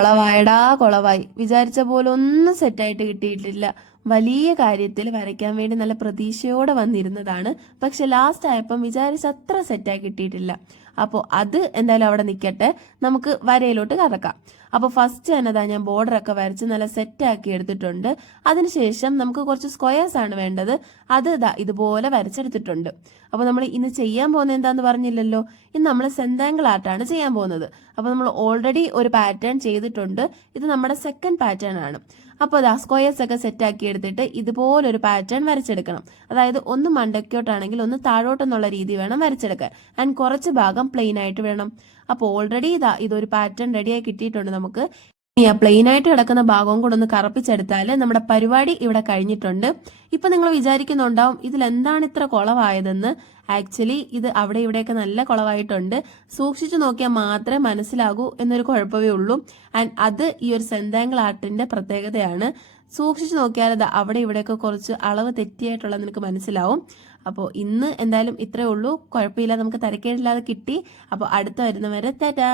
കുളവായടാ കുളവായി. വിചാരിച്ച പോലെ ഒന്നും സെറ്റായിട്ട് കിട്ടിയിട്ടില്ല. വലിയ കാര്യത്തിൽ വരയ്ക്കാൻ വേണ്ടി നല്ല പ്രതീക്ഷയോടെ വന്നിരുന്നതാണ്. പക്ഷെ ലാസ്റ്റ് ആയപ്പം വിചാരിച്ച അത്ര സെറ്റായി കിട്ടിയിട്ടില്ല. അപ്പോൾ അത് എന്തായാലും അവിടെ നിൽക്കട്ടെ, നമുക്ക് വരയിലോട്ട് കടക്കാം. അപ്പോൾ ഫസ്റ്റ് തന്നെ ഞാൻ ബോർഡറൊക്കെ വരച്ച് നല്ല സെറ്റാക്കി എടുത്തിട്ടുണ്ട്. അതിനുശേഷം നമുക്ക് കുറച്ച് സ്ക്വയേഴ്സ് ആണ് വേണ്ടത്. അത് ഇതുപോലെ വരച്ചെടുത്തിട്ടുണ്ട്. അപ്പോൾ നമ്മൾ ഇന്ന് ചെയ്യാൻ പോകുന്നത് എന്താന്ന് പറഞ്ഞില്ലല്ലോ. ഇന്ന് നമ്മൾ സെന്താങ്കിൾ ആർട്ടാണ് ചെയ്യാൻ പോകുന്നത്. അപ്പോൾ നമ്മൾ ഓൾറെഡി ഒരു പാറ്റേൺ ചെയ്തിട്ടുണ്ട്. ഇത് നമ്മുടെ സെക്കൻഡ് പാറ്റേൺ ആണ്. അപ്പോൾ സ്ക്വയേഴ്സ് ഒക്കെ സെറ്റ് ആക്കി എടുത്തിട്ട് ഇതുപോലൊരു പാറ്റേൺ വരച്ചെടുക്കണം. അതായത് ഒന്ന് മണ്ടയ്ക്കോട്ടാണെങ്കിൽ ഒന്ന് താഴോട്ടെന്നുള്ള രീതി വേണം വരച്ചെടുക്കാൻ. ആൻഡ് കുറച്ച് ഭാഗം പ്ലെയിൻ ആയിട്ട് വേണം. അപ്പോൾ ഓൾറെഡി ഇതൊരു പാറ്റേൺ റെഡിയായി കിട്ടിയിട്ടുണ്ട് നമുക്ക്. ഇനി ആ പ്ലെയിൻ ആയിട്ട് കിടക്കുന്ന ഭാഗവും കൂടെ ഒന്ന് കറുപ്പിച്ചെടുത്താൽ നമ്മുടെ പരിപാടി ഇവിടെ കഴിഞ്ഞിട്ടുണ്ട്. ഇപ്പൊ നിങ്ങൾ വിചാരിക്കുന്നുണ്ടാവും ഇതിൽ എന്താണ് ഇത്ര കുളവായതെന്ന്. ആക്ച്വലി ഇത് അവിടെ ഇവിടെയൊക്കെ നല്ല കുളവായിട്ടുണ്ട്. സൂക്ഷിച്ചു നോക്കിയാൽ മാത്രമേ മനസ്സിലാകൂ എന്നൊരു കുഴപ്പമേ ഉള്ളൂ. ആൻഡ് അത് ഈ ഒരു സെന്താങ്കിൾ ആർട്ടിന്റെ പ്രത്യേകതയാണ്. സൂക്ഷിച്ചു നോക്കിയാൽ അത് അവിടെ ഇവിടെയൊക്കെ കുറച്ച് അളവ് തെറ്റിയായിട്ടുള്ളത് നിനക്ക് മനസ്സിലാവും. അപ്പോൾ ഇന്ന് എന്തായാലും ഇത്രേ ഉള്ളൂ. കുഴപ്പമില്ല, നമുക്ക് തരക്കേടില്ലാതെ കിട്ടി. അപ്പോൾ അടുത്ത വരുന്നവരെ ടാറ്റാ.